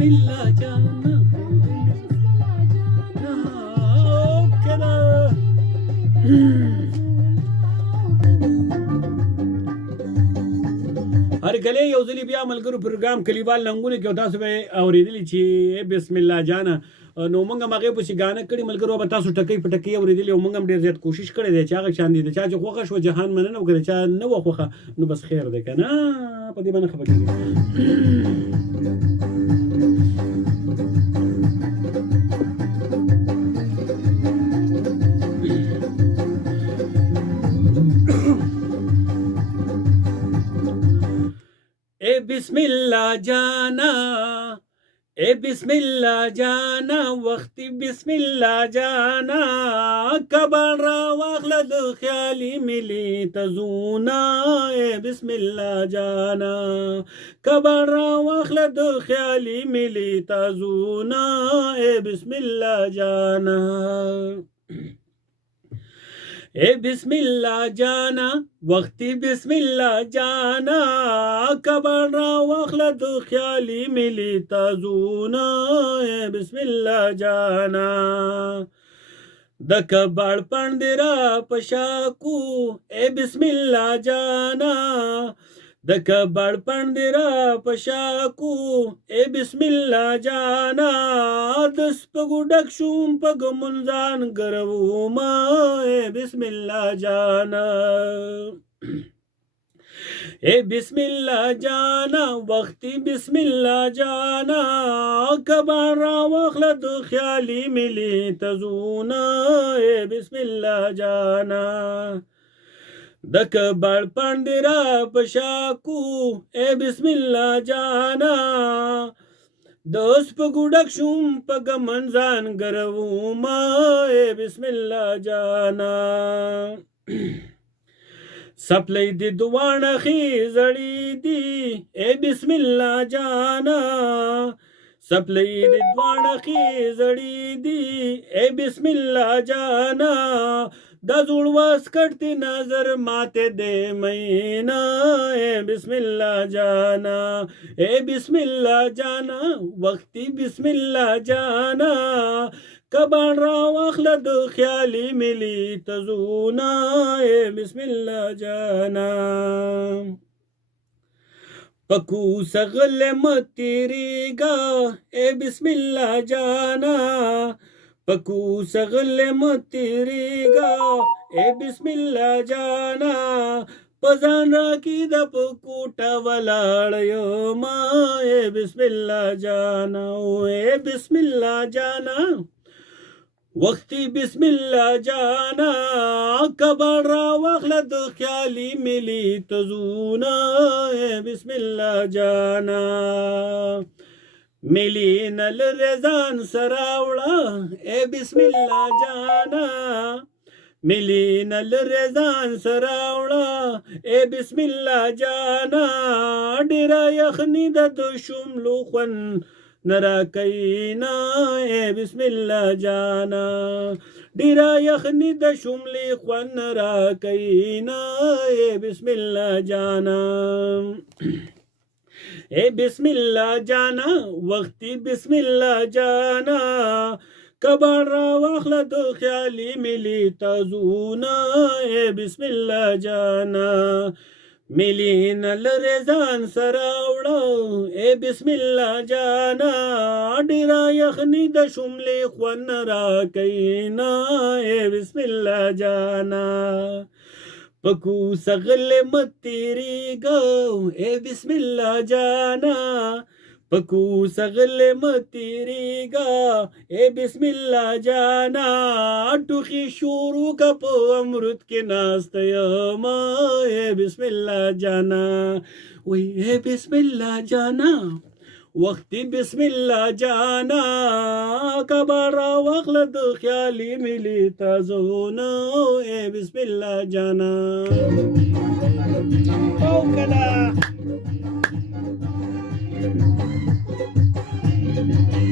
بسم الله جانا كده. هر کله یو ځلی بیا ملګرو پروګرام کلیوال لنګونه کې تاسو به اوریدلی چې بسم الله جانا نو موږ هغه په شګانه کړي ملګرو به تاسو ټکی پټکی اوریدلی او موږ هم ډیر زیات کوشش کړی دی چې هغه شان دي چې خوښه شو جهان مننه وکړي چې نه وخوخه نو بس خیر دی کنه په دې باندې خبرې بسم الله جانا بسم الله جانا وقتی بسم الله جانا کبر را واخله د خیالي ملي تزونا بسم الله جانا کبر را واخله د خیالي ملي تزونا بسم الله جانا بسم الله جانا وقتی بسم الله جانا کبر را واخله د خیالي ملي تازونا بسم الله جانا د کبر پندرا پشاکو بسم الله جانا د کبر پندرا پشاکو بسم الله جانا د سپګو ډک شوم پګ منځان ګرو ما بسم الله جانا بسم الله جانا وقتی بسم الله جانا کبر را واخله د خیالي ملي تزونا بسم الله جانا د کبر پندرا پشاکو بسم الله جانا د سپګو ډک شوم پګ منځان ګرو ما بسم الله جانا سپلی دی دوانه خیزړی دی بسم الله جانا سپلی دی دوانه خیزړی دی بسم الله جانا د زوړ واس کړتی نظر ماته دې مینا بسم الله جانا بسم الله جانا وقتی بسم الله جانا کبر را واخله د خیالي ملي تزونا بسم الله جانا پکو سغل متیریگا بسم الله جانا پکو سغل متیریگا بسم الله جانا پزان را کی د پکوټه ولاړ ما بسم الله جانا بسم الله جانا وقتی بسم الله جانا کبر را واخله د خیالي ملي تزونا بسم الله جانا ملي نل رضان سراوړه بسم الله جانا ملي نل رضان سراوړه بسم الله جانا ډیر یخنی د شملو خون نرا کینا بسم الله جانا ډیر یخنی د شملې خون نرا کینا بسم الله جانا بسم الله جانا وقتی بسم الله جانا کبر را واخله د خیالي ملي تزونا بسم الله جانا ملي نل رضان سراوړه بسم الله جانا ډیر یخنی د شملې خون را کینا بسم الله جانا پکو سغل متیریگا بسم الله جانا پکو سغل متیریگا بسم الله جانا ټوخي شروع کا په امرت کې ناست یما بسم الله جانا وی بسم الله جانا وقتی بسم الله جانا کبر واخله د خیالي ملي تزونا بسم الله جانا او کلا